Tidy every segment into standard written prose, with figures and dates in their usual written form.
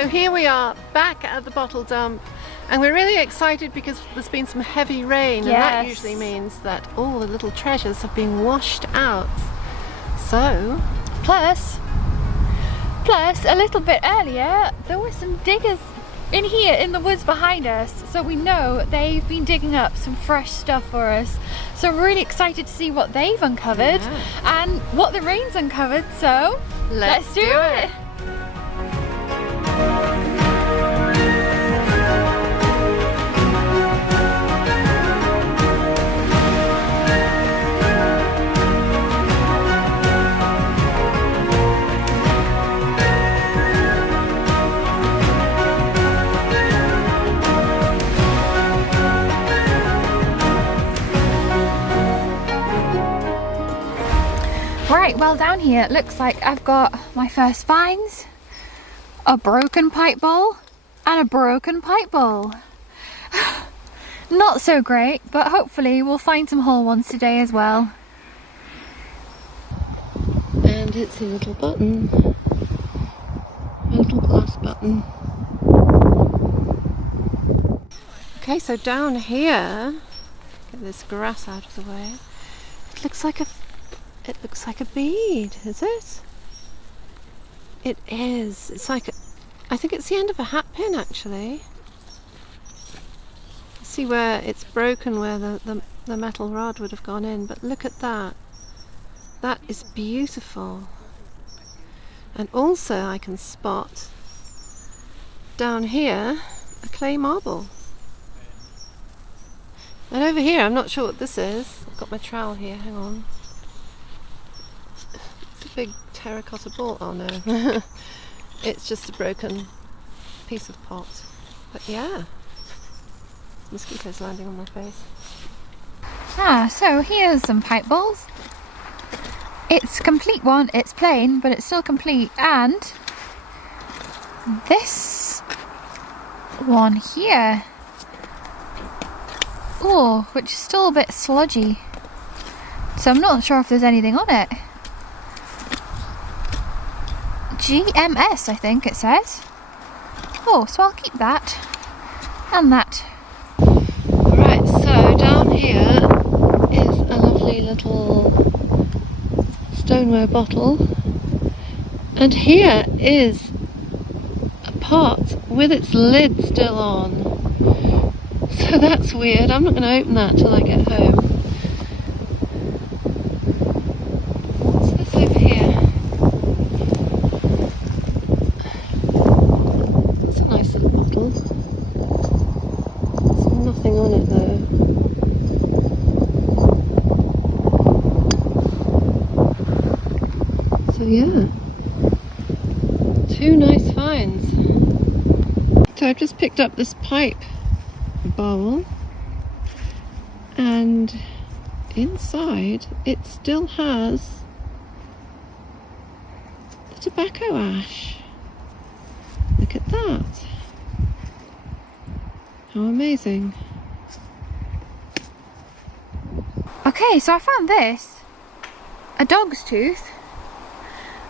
So here we are back at the bottle dump, and we're really excited because there's been some heavy rain, and that usually means that all the little treasures have been washed out. So, plus a little bit earlier there were some diggers in here in the woods behind us, so we know they've been digging up some fresh stuff for us. So we're really excited to see what they've uncovered and what the rain's uncovered, so let's do it. Right, well down here it looks like I've got my first finds, a broken pipe bowl and a broken pipe bowl. Not so great, but hopefully we'll find some whole ones today as well. And it's a little button, a little glass button. Okay, so down here, get this grass out of the way, it looks like a bead, is it? It is. It's like, I think it's the end of a hat pin actually. See where it's broken, where the metal rod would have gone in, but look at that. That is beautiful. And also I can spot down here a clay marble. And over here, I'm not sure what this is. I've got my trowel here, hang on. Big terracotta ball. Oh no, it's just a broken piece of pot. But yeah, mosquitoes landing on my face. So here's some pipe bowls. It's a complete one, it's plain, but it's still complete. And this one here, oh, which is still a bit sludgy. So I'm not sure if there's anything on it. GMS, I think it says. Oh, so I'll keep that and that. Right, so down here is a lovely little stoneware bottle, and here is a pot with its lid still on. So that's weird. I'm not going to open that till I get home. What's this over here? Nothing on it though. So yeah, two nice finds. So I've just picked up this pipe bowl, and inside it still has the tobacco ash. Look at that. How amazing. Okay, so I found this, a dog's tooth,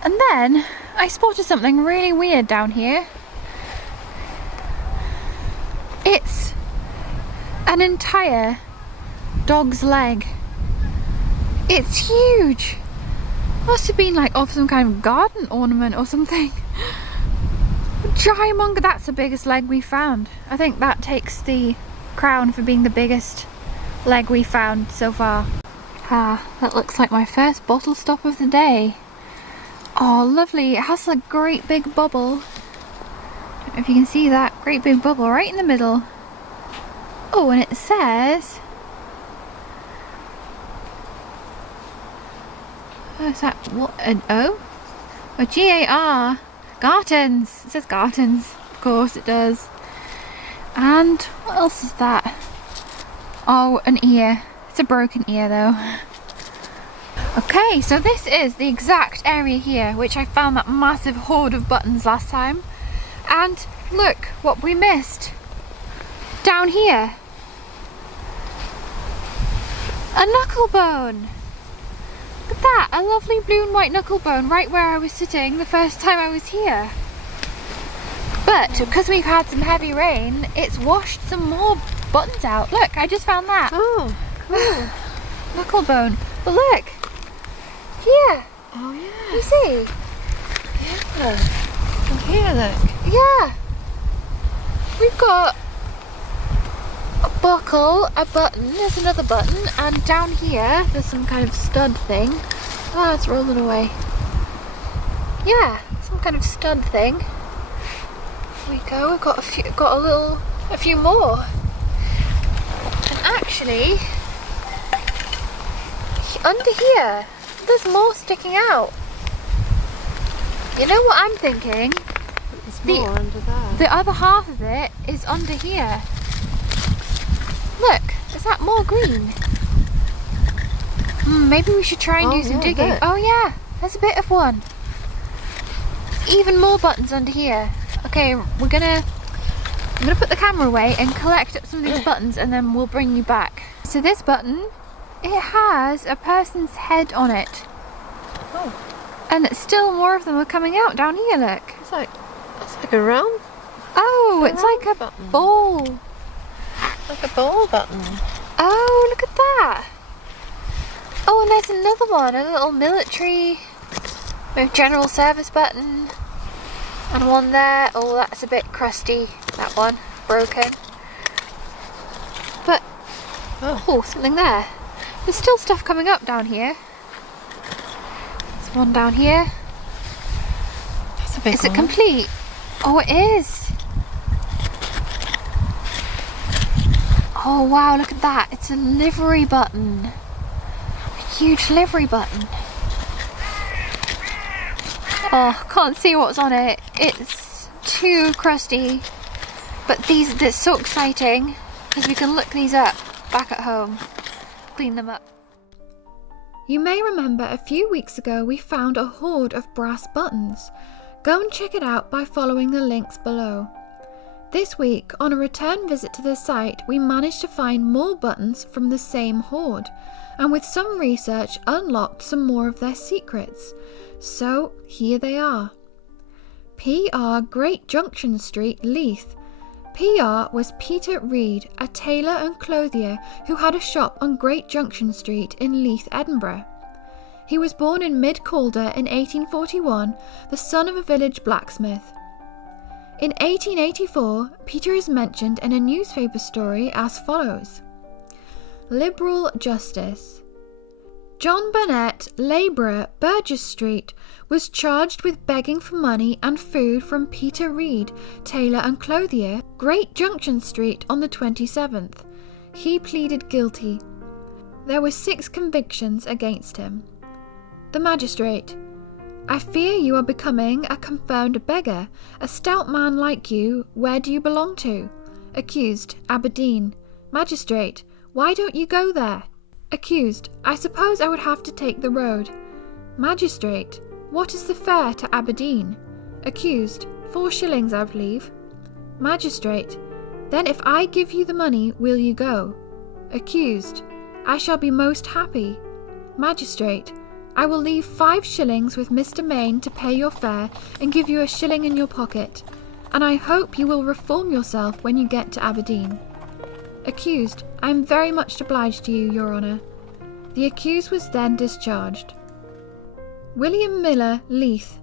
and then I spotted something really weird down here. It's an entire dog's leg. It's huge. Must have been like off some kind of garden ornament or something. Giant, that's the biggest leg we found. I think that takes the crown for being the biggest leg we found so far. That looks like my first bottle stop of the day. Oh, lovely. It has a great big bubble. Don't know if you can see that great big bubble right in the middle. Oh, and it says, oh, is that what, an O? A G-A-R. Gartens. It says Gartens. Of course it does. And what else is that? Oh, an ear. It's a broken ear though. Okay, so this is the exact area here which I found that massive hoard of buttons last time. And look what we missed. Down here. A knuckle bone. Look at that, a lovely blue and white knuckle bone right where I was sitting the first time I was here. But because we've had some heavy rain, it's washed some more buttons out. Look, I just found that. Oh, cool. Knuckle bone. But look, here. Oh yeah. You see? Yeah. Oh, here, look. Yeah. We've got a buckle, a button, there's another button, and down here there's some kind of stud thing. Oh, it's rolling away. Yeah, some kind of stud thing. There we go, we've got a few more. And actually, under here, there's more sticking out. You know what I'm thinking? There's more under there. The other half of it is under here. Look, is that more green? Maybe we should try and do some digging. Look. Oh yeah, there's a bit of one. Even more buttons under here. Okay, I'm gonna put the camera away and collect up some of these buttons, and then we'll bring you back. So this button, it has a person's head on it. Oh. And still more of them are coming out down here, look. It's like a round. Oh, it's like a button. ball. Like a ball button. Oh, look at that. Oh, and there's another one, a little military with general service button. And one there. Oh, that's a bit crusty, that one. Broken. But, oh, something there. There's still stuff coming up down here. There's one down here. That's a big Is one. it complete? Oh, it is. Oh wow, look at that. It's a livery button. A huge livery button. Oh, can't see what's on it. It's too crusty. But it's so exciting because we can look these up back at home. Clean them up. You may remember a few weeks ago we found a hoard of brass buttons. Go and check it out by following the links below. This week, on a return visit to the site, we managed to find more buttons from the same hoard, and with some research unlocked some more of their secrets. So, here they are. PR Great Junction Street, Leith. PR was Peter Reed, a tailor and clothier who had a shop on Great Junction Street in Leith, Edinburgh. He was born in Mid-Calder in 1841, the son of a village blacksmith. In 1884, Peter is mentioned in a newspaper story as follows. Liberal Justice. John Burnett, labourer, Burgess Street, was charged with begging for money and food from Peter Reed, tailor and clothier, Great Junction Street on the 27th. He pleaded guilty. There were 6 convictions against him. The magistrate. I fear you are becoming a confirmed beggar. A stout man like you, where do you belong to? Accused, Aberdeen. Magistrate, why don't you go there? Accused, I suppose I would have to take the road. Magistrate, what is the fare to Aberdeen? Accused, 4 shillings, I believe. Magistrate, then if I give you the money, will you go? Accused, I shall be most happy. Magistrate, I will leave 5 shillings with Mr. Main to pay your fare and give you a shilling in your pocket, and I hope you will reform yourself when you get to Aberdeen. Accused, I am very much obliged to you, Your Honour. The accused was then discharged. William Miller, Leith.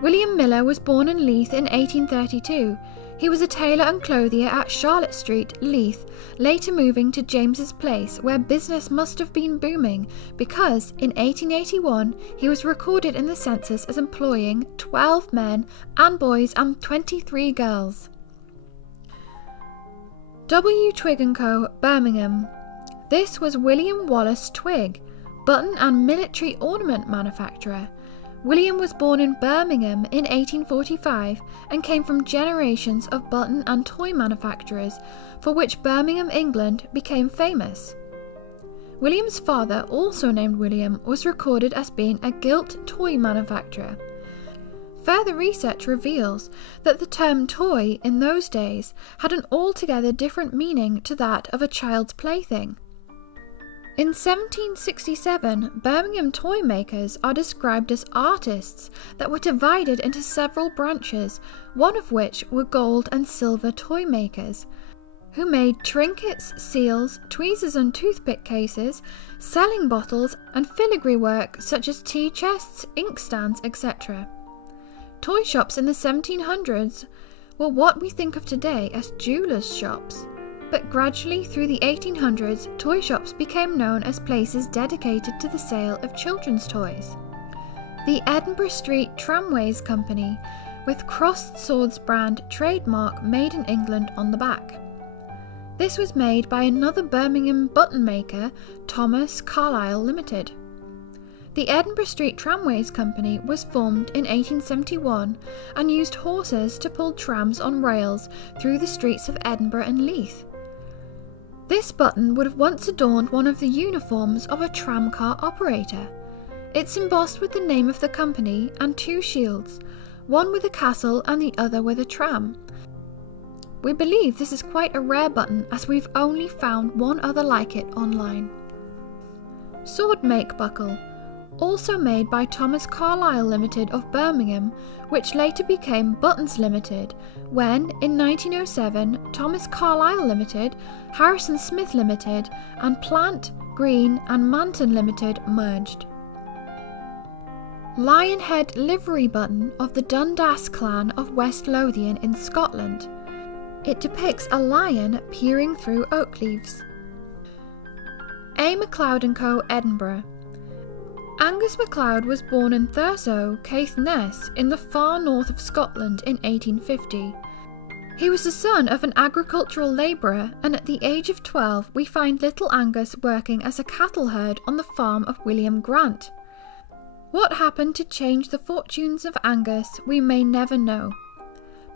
William Miller was born in Leith in 1832. He was a tailor and clothier at Charlotte Street, Leith, later moving to James's Place, where business must have been booming, because in 1881 he was recorded in the census as employing 12 men and boys and 23 girls. W. Twig & Co., Birmingham. This was William Wallace Twig, button and military ornament manufacturer. William was born in Birmingham in 1845 and came from generations of button and toy manufacturers, for which Birmingham, England, became famous. William's father, also named William, was recorded as being a gilt toy manufacturer. Further research reveals that the term toy in those days had an altogether different meaning to that of a child's plaything. In 1767, Birmingham toy makers are described as artists that were divided into several branches, one of which were gold and silver toy makers, who made trinkets, seals, tweezers and toothpick cases, selling bottles and filigree work such as tea chests, inkstands, etc. Toy shops in the 1700s were what we think of today as jewelers' shops. But gradually through the 1800s, toy shops became known as places dedicated to the sale of children's toys. The Edinburgh Street Tramways Company, with Crossed Swords brand trademark Made in England on the back. This was made by another Birmingham button maker, Thomas Carlyle Limited. The Edinburgh Street Tramways Company was formed in 1871 and used horses to pull trams on rails through the streets of Edinburgh and Leith. This button would have once adorned one of the uniforms of a tramcar operator. It's embossed with the name of the company and two shields, one with a castle and the other with a tram. We believe this is quite a rare button as we've only found one other like it online. Sword make buckle, also made by Thomas Carlyle Limited of Birmingham, which later became Buttons Limited, when, in 1907, Thomas Carlyle Limited, Harrison Smith Limited, and Plant, Green and Manton Limited merged. Lionhead livery button of the Dundas clan of West Lothian in Scotland. It depicts a lion peering through oak leaves. A. MacLeod & Co. Edinburgh. Angus MacLeod was born in Thurso, Caithness, in the far north of Scotland in 1850. He was the son of an agricultural labourer, and at the age of 12 we find little Angus working as a cattle herd on the farm of William Grant. What happened to change the fortunes of Angus we may never know.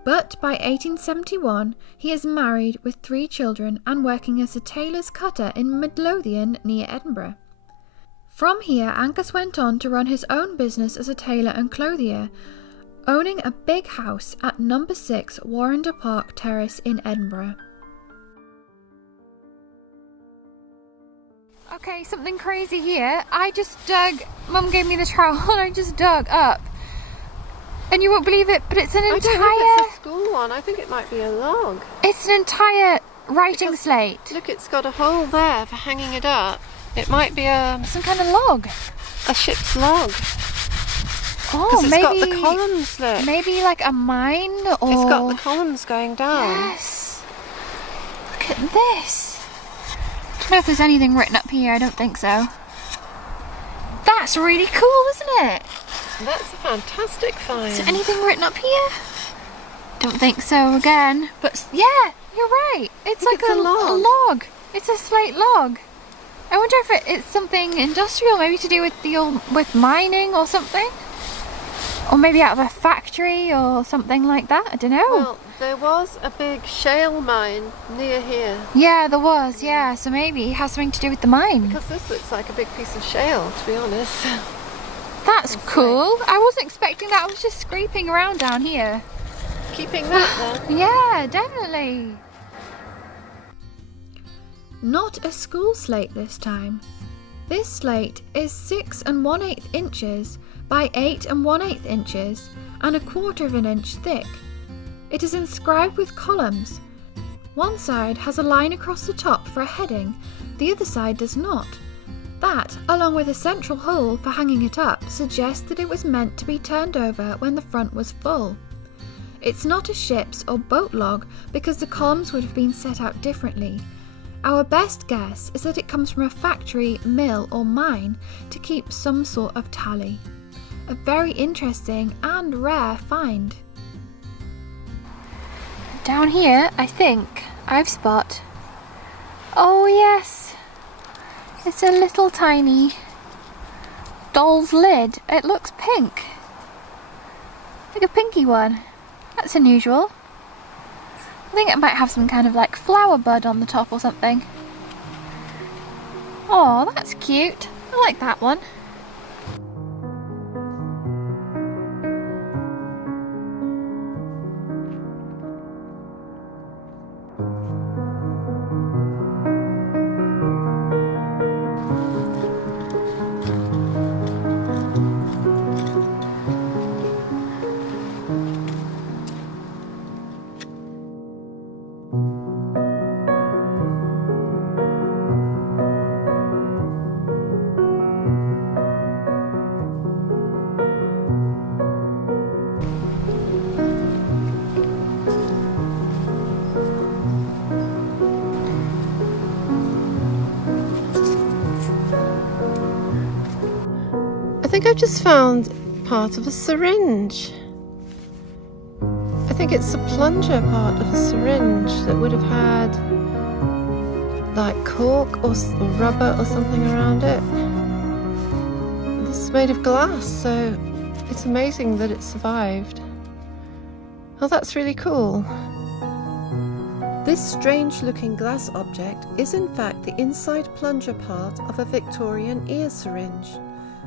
But by 1871 he is married with 3 children and working as a tailor's cutter in Midlothian near Edinburgh. From here, Angus went on to run his own business as a tailor and clothier, owning a big house at No. 6 Warrender Park Terrace in Edinburgh. Okay, something crazy here. Mum gave me the trowel and I just dug up. And you won't believe it, but it's an entire... I don't know if it's a school one. I think it might be a log. It's an entire writing slate. Look, it's got a hole there for hanging it up. It might be some kind of log. A ship's log. Oh, it's maybe got the columns there. Maybe like a mine, or it's got the columns going down. Yes. Look at this. I don't know if there's anything written up here. I don't think so. That's really cool, isn't it? That's a fantastic find. Is there anything written up here? Don't think so again. But yeah, you're right. It's like a log. It's a slate log. I wonder if it's something industrial, maybe to do with mining or something, or maybe out of a factory or something like that. I don't know. Well, there was a big shale mine near here. Yeah, there was. Yeah, so maybe it has something to do with the mine. Because this looks like a big piece of shale, to be honest. That's cool. I wasn't expecting that. I was just scraping around down here. Keeping that then. Yeah, definitely. Not a school slate this time. This slate is 6 1/8 inches by 8 1/8 inches and 1/4 inch thick. It is inscribed with columns. One side has a line across the top for a heading, the other side does not. That, along with a central hole for hanging it up, suggests that it was meant to be turned over when the front was full. It's not a ship's or boat log because the columns would have been set out differently. Our best guess is that it comes from a factory, mill or mine to keep some sort of tally. A very interesting and rare find. Down here, I think I've spot. Oh yes, it's a little tiny doll's lid. It looks pink, like a pinky one. That's unusual. I think it might have some kind of like flower bud on the top or something. Oh, that's cute. I like that one. think I just found part of a syringe. I think it's the plunger part of a syringe that would have had like cork or rubber or something around it. This is made of glass, so it's amazing that it survived. Oh, that's really cool. This strange-looking glass object is in fact the inside plunger part of a Victorian ear syringe,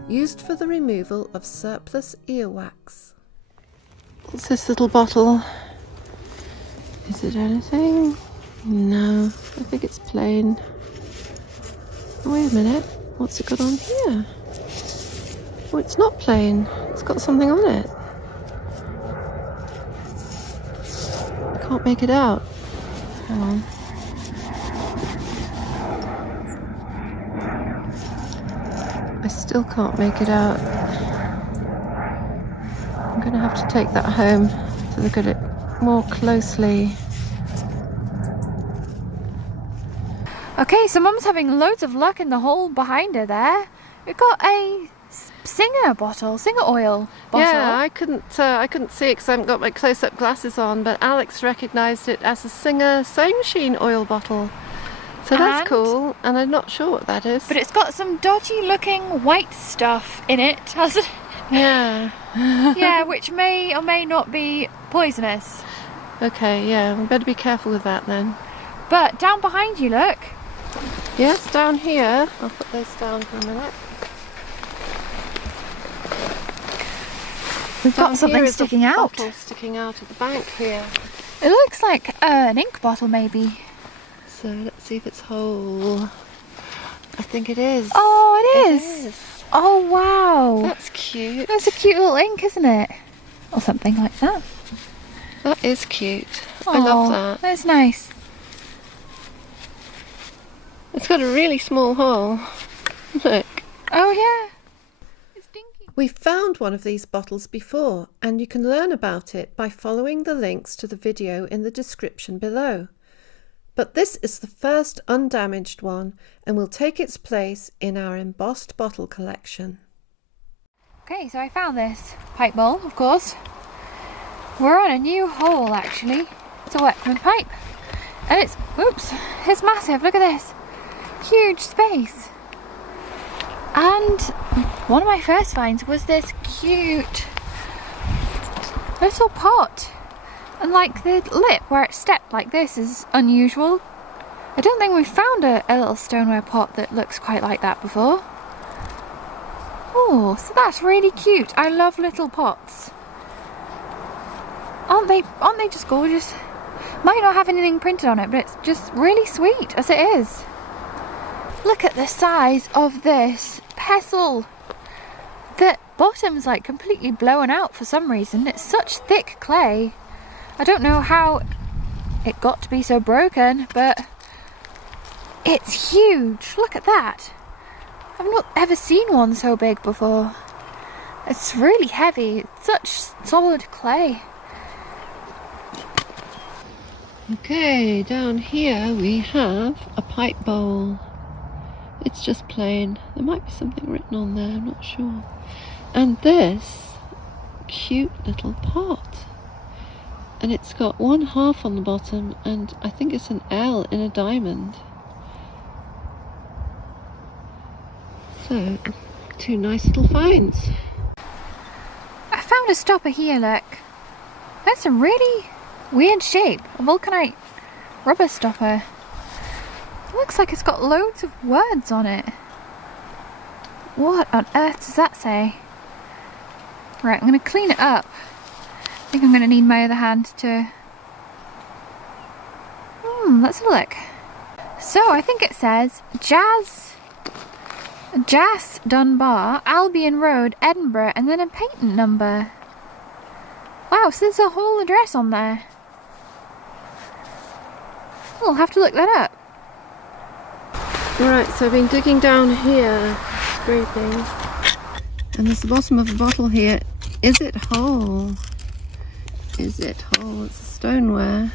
used for the removal of surplus earwax. What's this little bottle? Is it anything? No, I think it's plain. Oh, wait a minute, what's it got on here? Oh, it's not plain, it's got something on it. I can't make it out. Hang on. I still can't make it out. I'm going to have to take that home to look at it more closely. Okay, so Mum's having loads of luck in the hole behind her there. We've got a Singer bottle, Singer oil bottle. Yeah, I couldn't see it because I haven't got my close-up glasses on, but Alex recognised it as a Singer sewing machine oil bottle. So that's cool, and I'm not sure what that is. But it's got some dodgy looking white stuff in it, hasn't it? Yeah. Yeah, which may or may not be poisonous. Okay, yeah, we better be careful with that then. But down behind you, look. Yes, down here. I'll put those down for a minute. We've got something sticking out. Bottle sticking out of the bank here. It looks like an ink bottle, maybe. So let's see if it's whole. I think it is. Oh, it is. It is. Oh, wow. That's cute. That's a cute little ink, isn't it? Or something like that. That is cute. Oh, I love that. That's nice. It's got a really small hole. Look. Oh, yeah. It's dinky. We found one of these bottles before, and you can learn about it by following the links to the video in the description below. But this is the first undamaged one and will take its place in our embossed bottle collection. Okay, so I found this pipe bowl, of course. We're on a new hole, actually. It's a Weckman pipe. And it's massive, look at this. Huge space. And one of my first finds was this cute little pot. And like the lip where it's stepped like this is unusual. I don't think we've found a little stoneware pot that looks quite like that before. Oh, so that's really cute. I love little pots. Aren't they just gorgeous? Might not have anything printed on it, but it's just really sweet as it is. Look at the size of this pestle. The bottom's like completely blown out for some reason. It's such thick clay. I don't know how it got to be so broken, but it's huge. Look at that. I've not ever seen one so big before. It's really heavy. It's such solid clay. Okay, down here we have a pipe bowl. It's just plain. There might be something written on there, I'm not sure. And this cute little pot. And it's got one half on the bottom, and I think it's an L in a diamond. So, two nice little finds. I found a stopper here, look. That's a really weird shape. A vulcanite rubber stopper. It looks like it's got loads of words on it. What on earth does that say? Right, I'm going to clean it up. I think I'm going to need my other hand to... let's have a look. So, I think it says Jas Dunbar, Albion Road, Edinburgh, and then a patent number. Wow, so there's a whole address on there. We'll have to look that up. Alright, so I've been digging down here, scraping, and there's the bottom of the bottle here. Is it whole? Is it whole? It's a stoneware.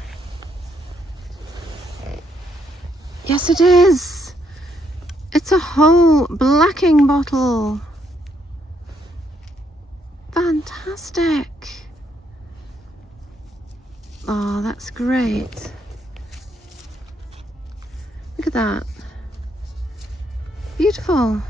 Yes, it is! It's a whole blacking bottle. fantastic. Oh, that's great. Look at that. Beautiful.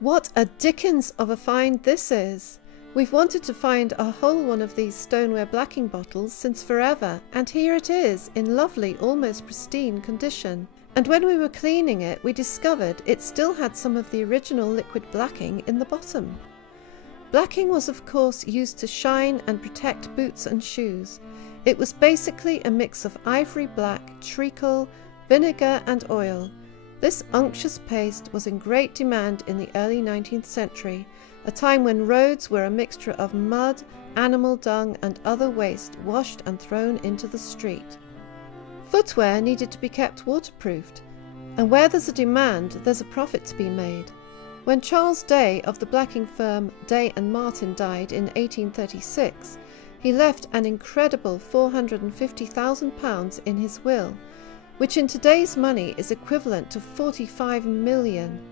What a Dickens of a find this is. We've wanted to find a whole one of these stoneware blacking bottles since forever, and here it is in lovely, almost pristine condition. And when we were cleaning it, we discovered it still had some of the original liquid blacking in the bottom. Blacking was of course used to shine and protect boots and shoes. It was basically a mix of ivory black, treacle, vinegar and oil. This unctuous paste was in great demand in the early 19th century, a time when roads were a mixture of mud, animal dung and other waste washed and thrown into the street. Footwear needed to be kept waterproofed, and where there's a demand, there's a profit to be made. When Charles Day of the blacking firm Day and Martin died in 1836, he left an incredible £450,000 in his will, which in today's money is equivalent to 45 million.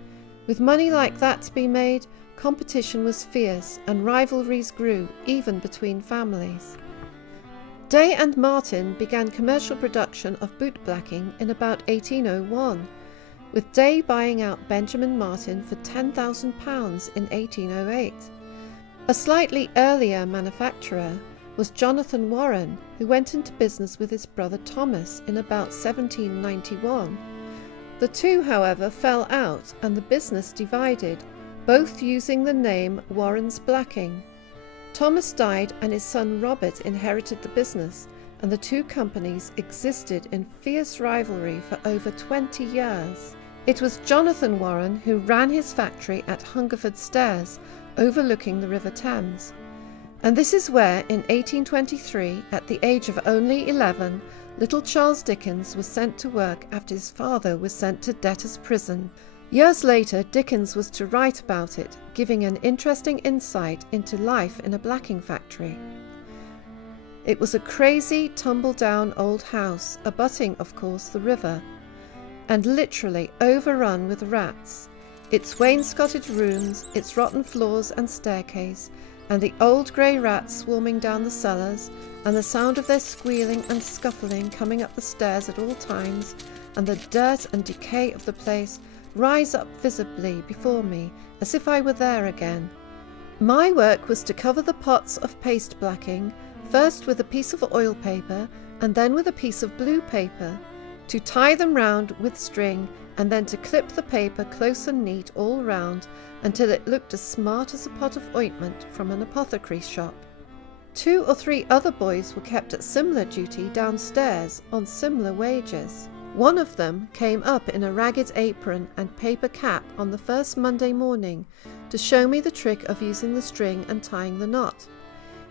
With money like that to be made, competition was fierce and rivalries grew, even between families. Day and Martin began commercial production of boot blacking in about 1801, with Day buying out Benjamin Martin for £10,000 in 1808. A slightly earlier manufacturer was Jonathan Warren, who went into business with his brother Thomas in about 1791. The two, however, fell out and the business divided, both using the name Warren's Blacking. Thomas died and his son Robert inherited the business, and the two companies existed in fierce rivalry for over 20 years. It was Jonathan Warren who ran his factory at Hungerford Stairs, overlooking the River Thames. And this is where, in 1823, at the age of only 11, little Charles Dickens was sent to work after his father was sent to debtor's prison. Years later, Dickens was to write about it, giving an interesting insight into life in a blacking factory. It was a crazy, tumble-down old house, abutting, of course, the river, and literally overrun with rats. Its wainscoted rooms, its rotten floors and staircase, and the old grey rats swarming down the cellars, and the sound of their squealing and scuffling coming up the stairs at all times, and the dirt and decay of the place rise up visibly before me as if I were there again. My work was to cover the pots of paste blacking, first with a piece of oil paper and then with a piece of blue paper, to tie them round with string and then to clip the paper close and neat all round until it looked as smart as a pot of ointment from an apothecary's shop. 2 or 3 other boys were kept at similar duty downstairs on similar wages. One of them came up in a ragged apron and paper cap on the first Monday morning to show me the trick of using the string and tying the knot.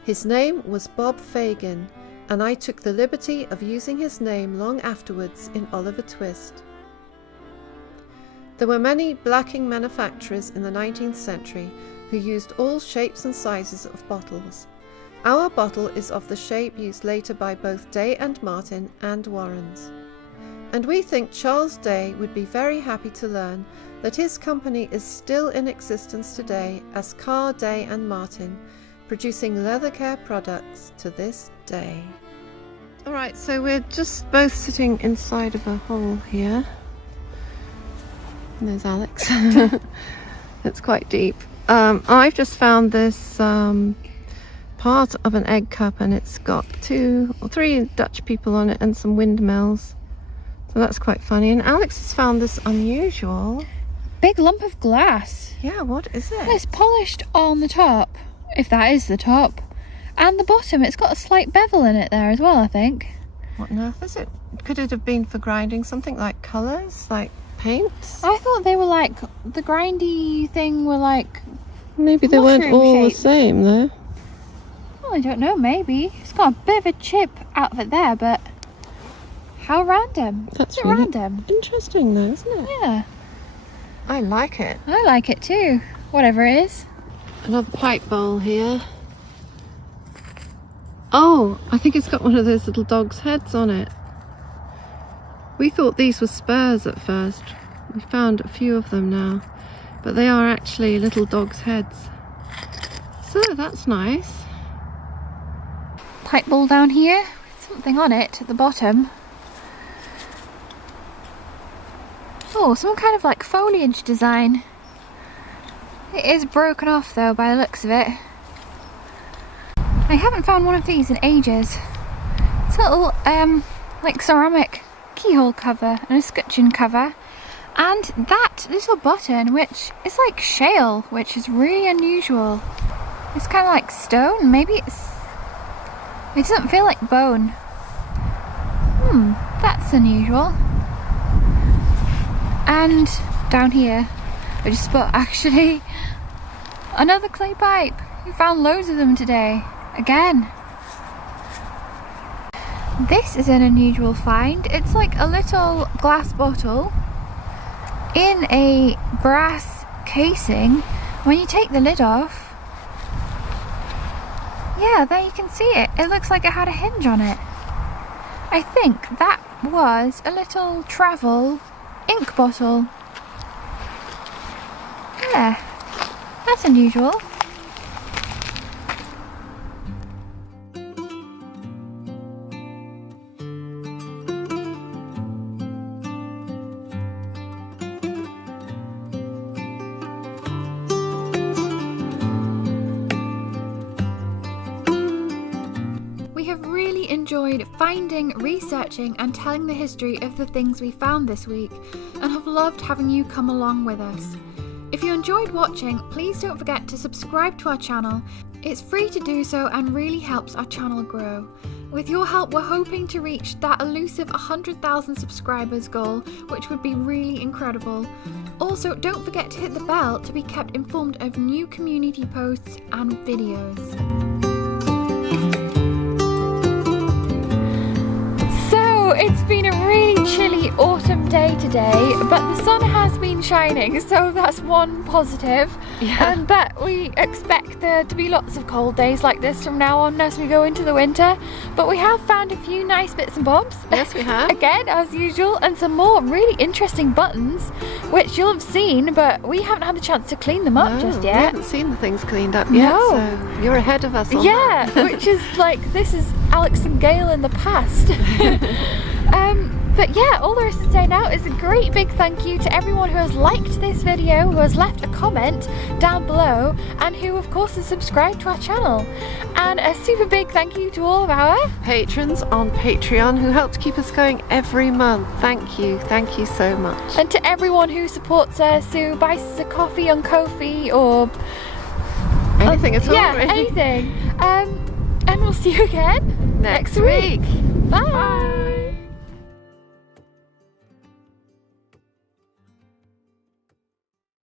His name was Bob Fagin, and I took the liberty of using his name long afterwards in Oliver Twist. There were many blacking manufacturers in the 19th century who used all shapes and sizes of bottles. Our bottle is of the shape used later by both Day and Martin and Warren's. And we think Charles Day would be very happy to learn that his company is still in existence today as Carr, Day and Martin, producing leather care products to this day. Alright, so we're just both sitting inside of a hole here. And there's Alex. It's quite deep. I've just found this part of an egg cup, and it's got 2 or 3 Dutch people on it and some windmills. So that's quite funny. And Alex has found this unusual Big lump of glass. Yeah, what is it? It's polished on the top, if that is the top, and the bottom. It's got a slight bevel in it there as well, I think. What on earth is it? Could it have been for grinding something like colours, like paints? I thought they were like, the grindy thing were like... Maybe they weren't all the same though. Well, I don't know, maybe. It's got a bit of a chip out of it there, but how random. That's really random. Interesting though, isn't it? Yeah. I like it. I like it too, whatever it is. Another pipe bowl here. Oh, I think it's got one of those little dog's heads on it. We thought these were spurs at first. We found a few of them now, but they are actually little dog's heads. Oh, that's nice. Pipe bowl down here with something on it at the bottom. Oh, some kind of like foliage design. It is broken off though by the looks of it. I haven't found one of these in ages. It's a little like ceramic keyhole cover and a scutcheon cover. And that little button, which is like shale, which is really unusual. It's kind of like stone, maybe it doesn't feel like bone. That's unusual. And down here, I just spot actually another clay pipe. We found loads of them today, again. This is an unusual find. It's like a little glass bottle in a brass casing. When you take the lid off, yeah, there you can see it. It looks like it had a hinge on it. I think that was a little travel ink bottle. Yeah, that's unusual. We have really enjoyed finding, researching and telling the history of the things we found this week and have loved having you come along with us. If you enjoyed watching, please don't forget to subscribe to our channel. It's free to do so and really helps our channel grow. With your help, we're hoping to reach that elusive 100,000 subscribers goal, which would be really incredible. Also, don't forget to hit the bell to be kept informed of new community posts and videos. It's been a really chilly autumn day today, but the sun has been shining, so that's one positive. Yeah. But we expect there to be lots of cold days like this from now on as we go into the winter. But we have found a few nice bits and bobs. Yes, we have. Again, as usual, and some more really interesting buttons, which you'll have seen, but we haven't had the chance to clean them up just We yet. haven't seen the things cleaned up yet, No. so you're ahead of us on that. Which is like, this is Alex and Gail in the past. But yeah, all there is to say now is a great big thank you to everyone who has liked this video, who has left a comment down below, and who of course has subscribed to our channel. And a super big thank you to all of our patrons on Patreon who help to keep us going every month. Thank you so much. And to everyone who supports us, who buys us a coffee on Ko-fi or anything at all. Yeah, really. anything. And we'll see you again next week. Bye.